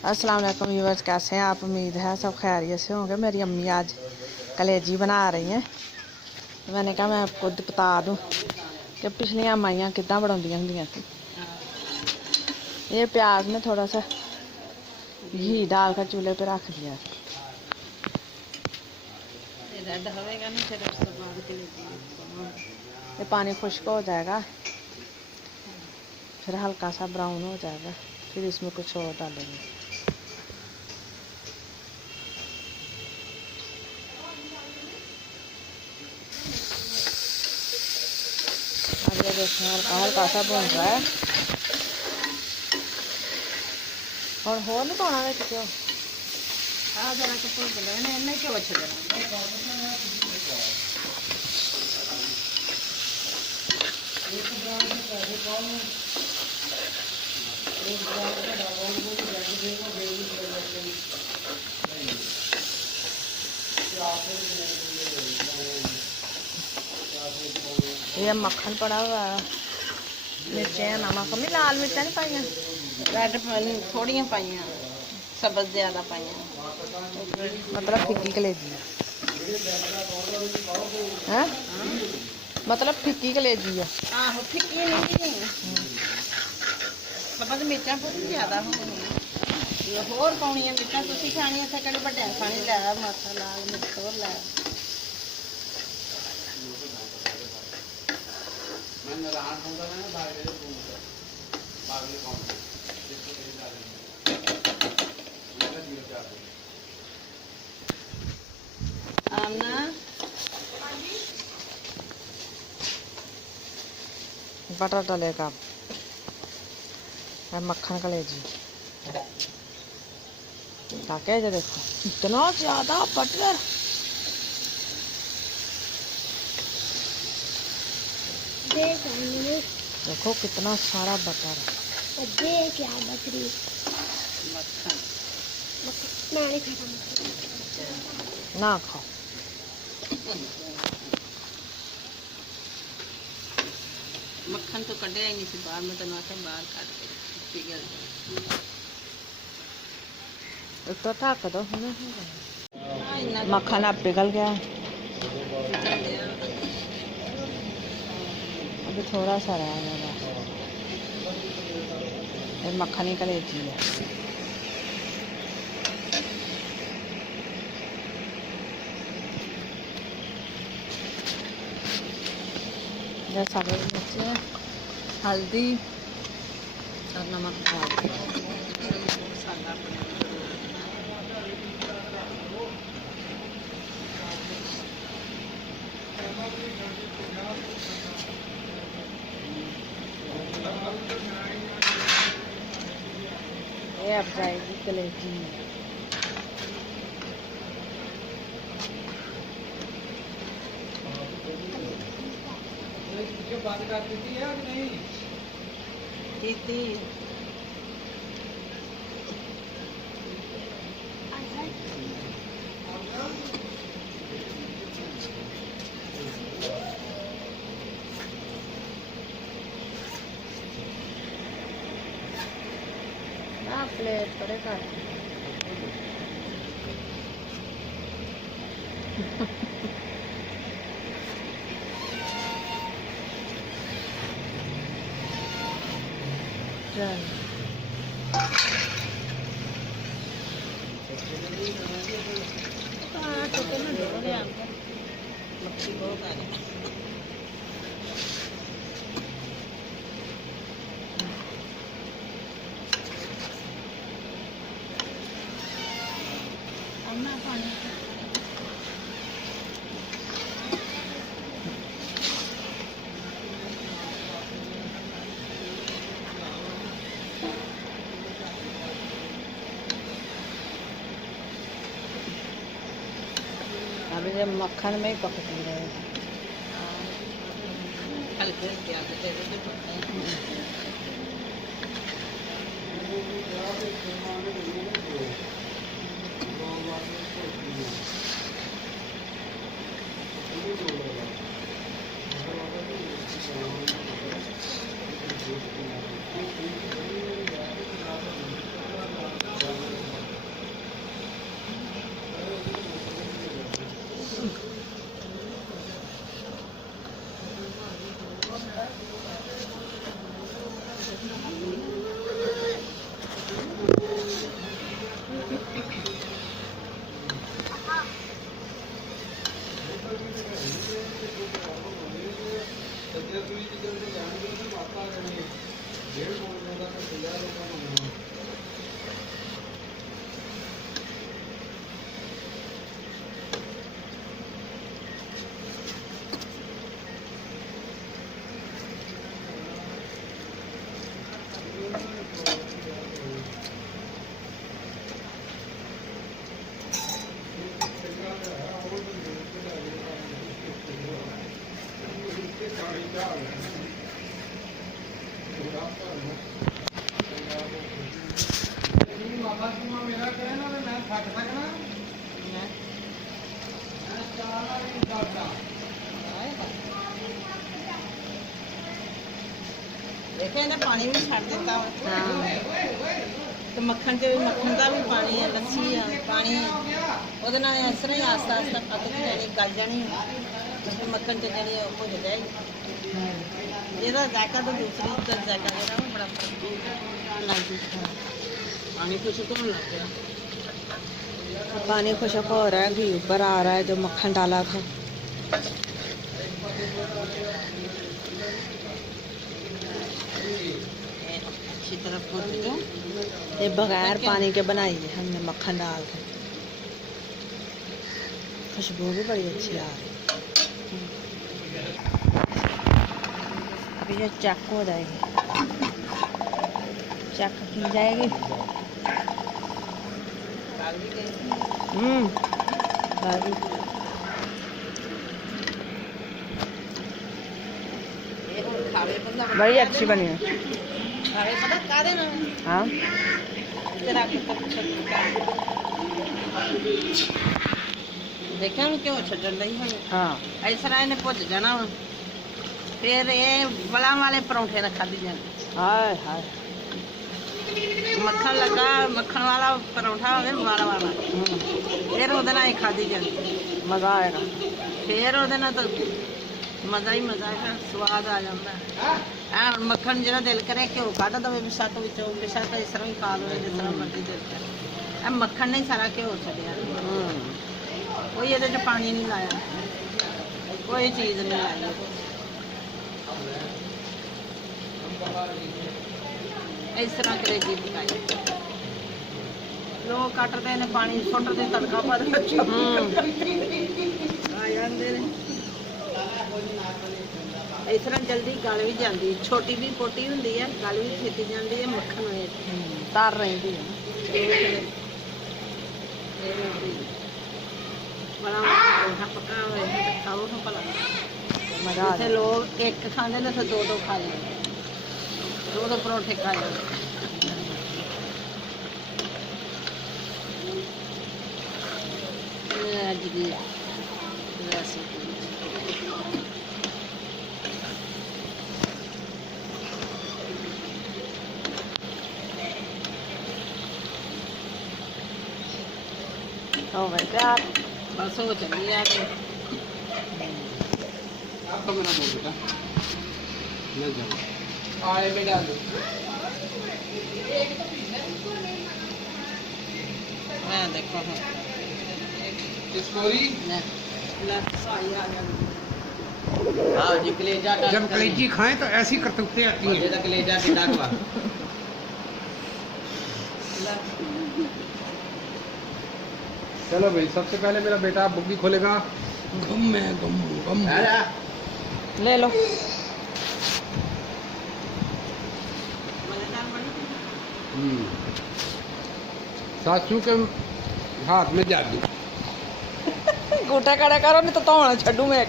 अस्सलाम वालेकुम व्यूअर्स, कैसे हैं आप? उम्मीद है सब खैरियत से होंगे। मेरी अम्मी आज कलेजी बना रही हैं, तो मैंने कहा मैं आपको बता दूं कि पिछलियां माइयां कितना बनाउंदियां हुंदियां सी। ये प्याज में थोड़ा सा घी डालकर चूल्हे पे रख दिया। ये पानी खुश्क हो जाएगा, फिर हल्का सा ब्राउन हो जाएगा, फिर इसमें कुछ और डालेंगे। अब ये देखें हल्का हल्का सा भुन रहा है। और हो नहीं पाना है क्यों ये मक्खन पड़ा हुआ है, मिर्चें नमक नहीं, लाल मिर्चा नहीं पाइया, रेड थोड़ियां पाइया, सब्ज ज्यादा पाइया, मतलब फिक्की कलेजी है, मतलब फिक्की कलेजी है। आहो फिक्की नहीं सब्ज मिर्चा बहुत ज्यादा होनी होर पाउनियां मिर्चा तुसी खानी इत्थे किहड़े बड्डे खानी लै मासा लाल मिर्च होर लै आमना बटर डालेगा मक्खन कलेजी ताकि ये देखो इतना ज्यादा बटर, देखो कितना सारा बटर ना खाओ। मक्खन तो कढ़िया ही नहीं सी बाहर, मैं तेन आख्या बाहर कढ़ के पिघल तो ढक दो, मक्खन अब पिघल गया, अभी थोड़ा सा रहा है बस। ये मक्खनी कलेजी है। ये सब्ज़ मिर्चें, हल्दी और नमक डाल दिया। ये अब जाएगी कलेजी में। बात कर देती है कि नहीं दीदी प्लेट पर कर चल मक्खी बहुत आ रही अभी ये मक्खन में ही पकती रहेगी। हल्के हल्के आगे तेरे तो पकते हैं। ਦੇਖਿਆ ਇਹਨੇ ਪਾਣੀ ਵੀ ਛੱਡ ਦਿੱਤਾ ਵਾ। ਹਾਂ ਤੇ ਮੱਖਣ ਚ ਵੀ ਮੱਖਣ ਦਾ ਵੀ ਪਾਣੀ ਹੈ, ਲੱਸੀ ਆ, ਪਾਣੀ ਹੈ। ਉਹਦੇ ਨਾਲ ਇਸ ਤਰ੍ਹਾਂ ਹੀ ਆਸਤਾ ਆਸਤਾ ਪੱਕ ਜਾਣੀ, ਗਲ ਜਾਣੀ ਤੇ ਮੱਖਣ ਚ ਜਿਹੜੀ ਉਹ ਭੁੱਜ ਜਾਏਗੀ। ਇਹਦਾ ਜ਼ਾਇਕਾ ਤਾਂ ਦੂਸਰੀ ਦਾ ਜ਼ਾਇਕਾ ਜਿਹੜਾ ਉਹ ਬੜਾ ਫਰਕ ਲੱਗਦਾ। ਪਾਣੀ ਖੁਸ਼ਕ होने लग गया। पानी खुशक हो रहा है, घी ऊपर आ रहा है जो मक्खन डाला था। अच्छी तरह भून दो। ये बगैर पानी के बनाई है हमने मक्खन डाल के। खुशबू भी बड़ी अच्छी आ रही है। अभी ये चेक हो जाएगी, चेक की जाएगी। दादी ये ਹੁਣ ਖਾਵੇ ਬੰਦਾ बड़ी अच्छी बनी है। ਖਾਵੇ ਪਤਾ ਕਾਦੇ ਨਾਲ हाँ ਤੇਰਾ ਦੇਖਿਆ ਨੂੰ ਕਿਉਂ ਛੱਡਣ ਲਈ ਹੋਈ हाँ ਇਸ ਤਰ੍ਹਾਂ ਇਹਨੇ ਭੁੱਜ ਜਾਣਾ ਵਾ। ਫਿਰ ਇਹ ਵਲਾਂ ਵਾਲੇ ਪਰੌਂਠੇ ਨਾਲ ਖਾਧੀ ਜਾਂਦੀ। हाय हाय ਮੱਖਣ ਲੱਗਾ, ਮੱਖਣ ਵਾਲਾ ਪਰੌਂਠਾ ਹੋਵੇ ਵਾਲਾ ਵਾਲਾ, ਫਿਰ ਉਹਦੇ ਨਾਲ ਹੀ ਖਾਧੀ ਜਾਂਦੀ। मज़ा आएगा। ਫਿਰ ਉਹਦੇ ਨਾਲ ਤਾਂ ਮਜ਼ਾ ਹੀ ਮਜ਼ਾ ਹੈ, ਸਵਾਦ ਆ ਜਾਂਦਾ। ਐ ਮੱਖਣ ਜਿਹੜਾ ਦਿਲ ਕਰੇ ਘਿਓ ਕੱਢ ਦਵੇ ਬਿਸ਼ੱਕ ਵਿੱਚੋਂ, ਬਿਸ਼ੱਕ ਇਸ ਤਰ੍ਹਾਂ ਹੀ ਖਾ ਲਵੇ ਜਿਸ ਤਰ੍ਹਾਂ ਮਰਜ਼ੀ ਦਿਲ ਕਰੇ। ਇਹ ਮੱਖਣ ਨੇ ਸਾਰਾ ਘਿਓ ਛੱਡਿਆ, ਕੋਈ ਇਹਦੇ 'ਚ ਪਾਣੀ ਨਹੀਂ ਲਾਇਆ, ਕੋਈ ਚੀਜ਼ ਨਹੀਂ ਲਾਈ। ਇਸ ਤਰ੍ਹਾਂ ਕਰੇਗੀ ਪਕਾਈ। ਲੋਕ ਕੱਟਦੇ ਨੇ ਪਾਣੀ ਸੁੱਟਦੇ ਤੜਕਾ ਪਾ ਦੇ ਆ ਜਾਂਦੇ ਨੇ। ਇਸ ਤਰ੍ਹਾਂ ਜਲਦੀ ਗਲ ਵੀ ਜਾਂਦੀ, ਛੋਟੀ ਵੀ ਪੋਟੀ ਹੁੰਦੀ ਹੈ, ਗਲ ਵੀ ਛੇਤੀ ਜਾਂਦੀ ਹੈ ਮੱਖਣ ਵਿੱਚ तार रही है। ਬੜਾ ਪੱਕਾ ਹੋਇਆ ਖਾਓ ਨਾ ਭਲਾ। मज़ा आ ਇੱਥੇ जाएगा। ਲੋਕ ਇੱਕ ਖਾਂਦੇ ਨੇ ਤੇ ਦੋ ਦੋ ਖਾ ਲੈਂਦੇ, ਦੋ ਦੋ ਪਰੌਂਠੇ ਖਾ ਲੈਂਦੇ। ਇਹ ਅੱਜ ਦੀ ਰੈਸਿਪੀ हो गए तैयार। ਬਸ ਹੋ ਚੱਲੀ ਆ ਤੇ आपका मेरा बोल बेटा मिल जाओ आए में डाल दो ਮੈਂ ਦੇਖੋ ਹੁਣ स्टोरी ਲੈ ਸਾਈ ਆ ਜਾਂਦੀ। हाँ जी कलेजा का जब कलेजी खाएं तो ऐसी करतूतें आती ये हैं। तो कलेजा के डाकवा चलो भाई सबसे पहले मेरा बेटा बुग्गी खोलेगा। गम में गम गम ले लो। ਮਜ਼ੇਦਾਰ ਬਣੀ। सासू के हाथ में जादू। गोटा कड़ा करो नहीं तो तोड़ना छड्डू मैं।